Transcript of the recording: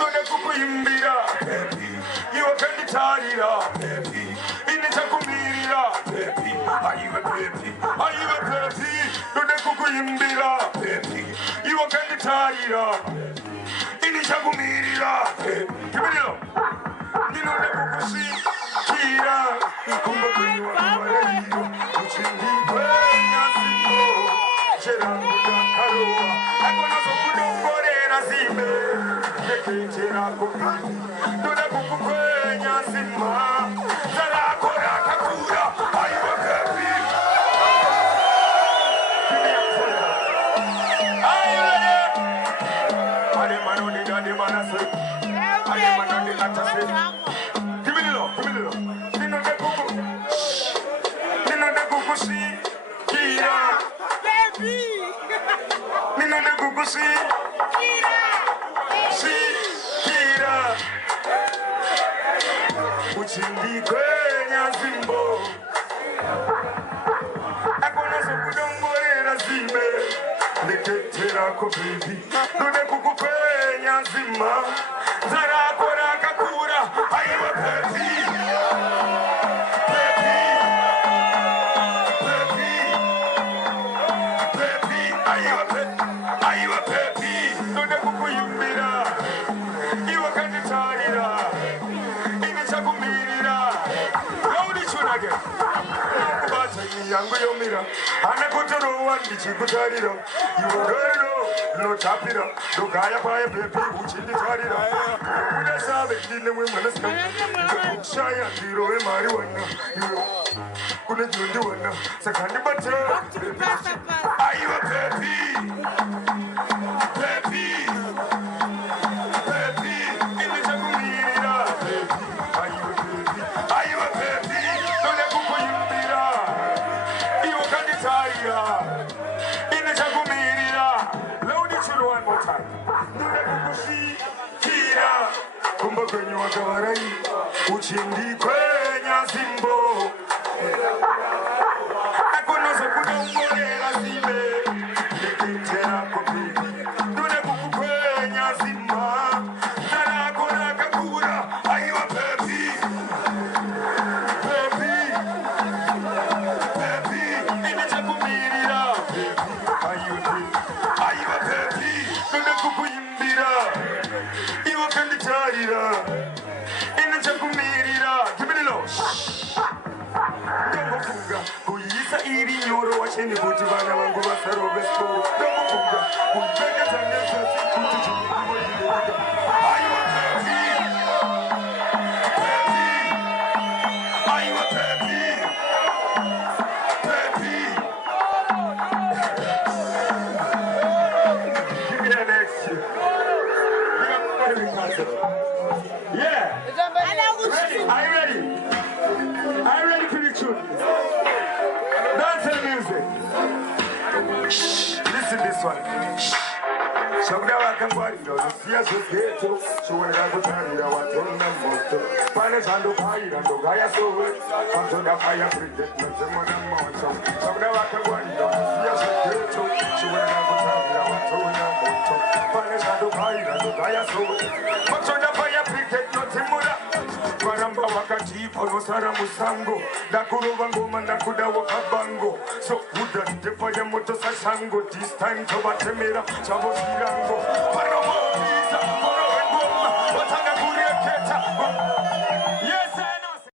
Done kukuimbira baby iwe kanditarira baby inichakumirira baby aiwe baby done kukuimbira baby iwe kanditarira inichakumirira baby kibiriro ndinode kukushikira kumba kwenyu wamariro kuchindikwe nyasimo cherangu dakaroa akonazo kudongorera zime nekechera kumbiri ndode kukukwenya zima zarakora kakura aiwa baby Uchindikwenya zimbo akonazo kudongorera zime ndeketera ko baby none kukukwenya zima zarakora kakura aiwa baby aiwa baby none kukuyimbira iwe kanditarira inichakumirira yaudichunage nokubata yangu yomira anekutorowa ndichikutarira iworero notapira ndogaya paya baby uchinditarira kudasave ndinemwe mwanaska kushaya ndirove mari wana kune jondiwana saka ndibate aiwa baby inichakumirira aiwa baby none kukuyimbira iwe kanditarira inichakumirira loud it one more time none kukushikira kumba kwenyu wakavarai uchindikwenya zimbo akonozo kudongorera zime ndeketera kobibi none kukukwenya zima zarakora kakura aiwa baby inichakumirira aiwa baby none kukuyimbira iwe kanditarira inichakumirira kibirilo ndomufunga kuyisa iri nyoro wacheni kuti vana vangu vasarobe skoro ndomufunga kujengeta nezvese kuti chimbo ineika aiwa baby aiwa baby give me an next year. Yeah. Ready? Are you ready? Are you ready for the tune? Dance to the music. Shh. Listen this one. Shh. Shogdawa kangwariro zisiya zogeto Shuwera kutarira watona moto Pane zando paira ndogaya sowe Kantoda fire protect Nzemo na moto Shogdawa kangwariro zisiya zogeto Shuwera kutarira watona moto Pane zando paira ndogaya sowe Kantoda fire protect Nzemo na Varamba wakati panosara musango Dakuruva ngoma ndakudawo kabango So uda ndepa ya moto sashango This time tobatemera chavo sirango